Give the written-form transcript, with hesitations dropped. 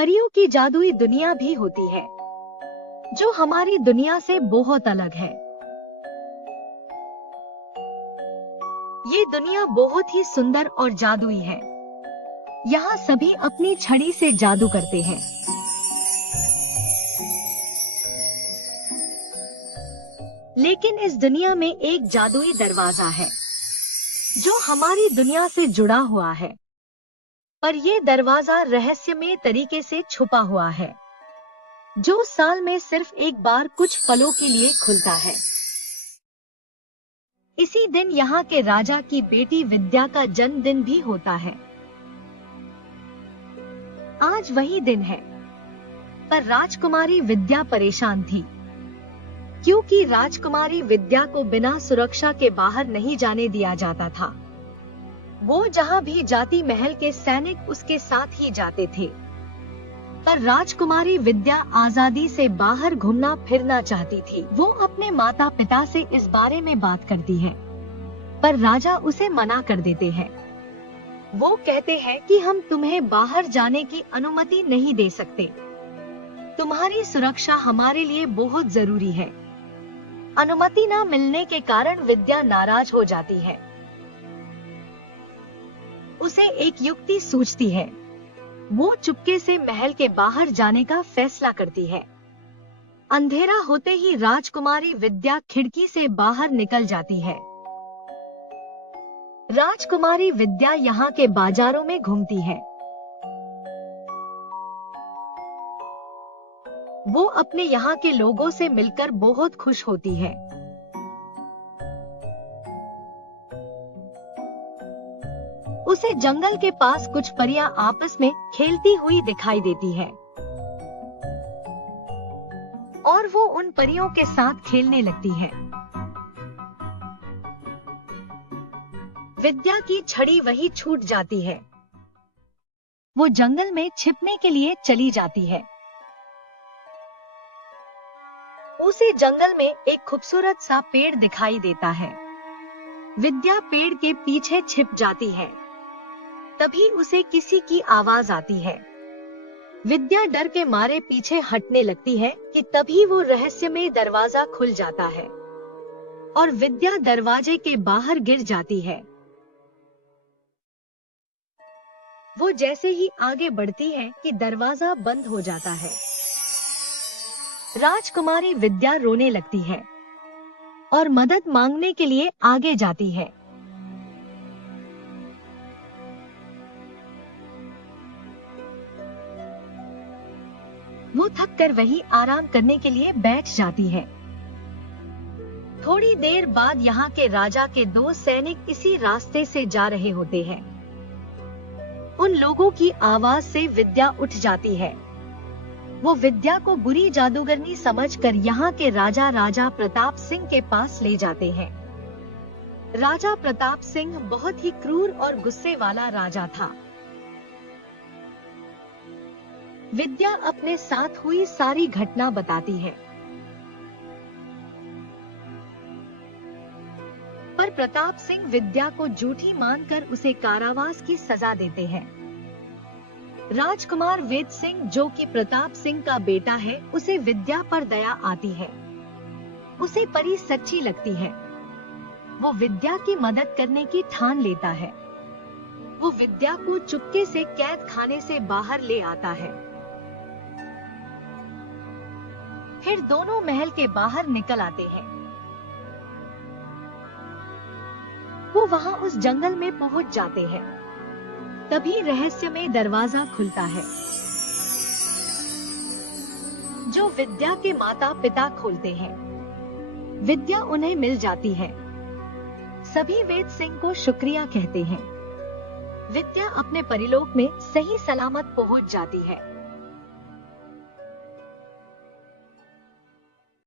परियों की जादुई दुनिया भी होती है, जो हमारी दुनिया से बहुत अलग है। ये दुनिया बहुत ही सुंदर और जादुई है। यहाँ सभी अपनी छड़ी से जादू करते हैं। लेकिन इस दुनिया में एक जादुई दरवाजा है, जो हमारी दुनिया से जुड़ा हुआ है। पर यह दरवाजा रहस्यमय तरीके से छुपा हुआ है, जो साल में सिर्फ एक बार कुछ पलों के लिए खुलता है। इसी दिन यहाँ के राजा की बेटी विद्या का जन्मदिन भी होता है। आज वही दिन है, पर राजकुमारी विद्या परेशान थी, क्योंकि राजकुमारी विद्या को बिना सुरक्षा के बाहर नहीं जाने दिया जाता था। वो जहाँ भी जाती महल के सैनिक उसके साथ ही जाते थे। पर राजकुमारी विद्या आजादी से बाहर घूमना फिरना चाहती थी। वो अपने माता पिता से इस बारे में बात करती है, पर राजा उसे मना कर देते हैं। वो कहते हैं कि हम तुम्हें बाहर जाने की अनुमति नहीं दे सकते। तुम्हारी सुरक्षा हमारे लिए बहुत जरूरी है। अनुमति न मिलने के कारण विद्या नाराज हो जाती है। उसे एक युक्ति सूझती है। वो चुपके से महल के बाहर जाने का फैसला करती है। अंधेरा होते ही राजकुमारी विद्या खिड़की से बाहर निकल जाती है। राजकुमारी विद्या यहाँ के बाजारों में घूमती है। वो अपने यहाँ के लोगों से मिलकर बहुत खुश होती है। उसे जंगल के पास कुछ परियां आपस में खेलती हुई दिखाई देती है, और वो उन परियों के साथ खेलने लगती है। विद्या की छड़ी वही छूट जाती है। वो जंगल में छिपने के लिए चली जाती है। उसे जंगल में एक खूबसूरत सा पेड़ दिखाई देता है। विद्या पेड़ के पीछे छिप जाती है। तभी उसे किसी की आवाज आती है। विद्या डर के मारे पीछे हटने लगती है कि तभी वो रहस्यमय दरवाजा खुल जाता है, और विद्या दरवाजे के बाहर गिर जाती है। वो जैसे ही आगे बढ़ती है कि दरवाजा बंद हो जाता है। राजकुमारी विद्या रोने लगती है और मदद मांगने के लिए आगे जाती है। वो थक कर वहीं आराम करने के लिए बैठ जाती है। थोड़ी देर बाद यहाँ के राजा के 2 सैनिक इसी रास्ते से जा रहे होते हैं। उन लोगों की आवाज से विद्या उठ जाती है। वो विद्या को बुरी जादूगरनी समझकर यहाँ के राजा प्रताप सिंह के पास ले जाते हैं। राजा प्रताप सिंह बहुत ही क्रूर और गुस्से वाला राजा था। विद्या अपने साथ हुई सारी घटना बताती है, पर प्रताप सिंह विद्या को झूठी मानकर उसे कारावास की सजा देते हैं। राजकुमार वेद सिंह, जो कि प्रताप सिंह का बेटा है, उसे विद्या पर दया आती है। उसे परी सच्ची लगती है। वो विद्या की मदद करने की ठान लेता है। वो विद्या को चुपके से कैद खाने से बाहर ले आता है। फिर दोनों महल के बाहर निकल आते हैं। वो वहां उस जंगल में पहुंच जाते हैं। तभी रहस्यमय दरवाजा खुलता है, जो विद्या के माता पिता खोलते हैं। विद्या उन्हें मिल जाती है। सभी वेद सिंह को शुक्रिया कहते हैं। विद्या अपने परिलोक में सही सलामत पहुंच जाती है।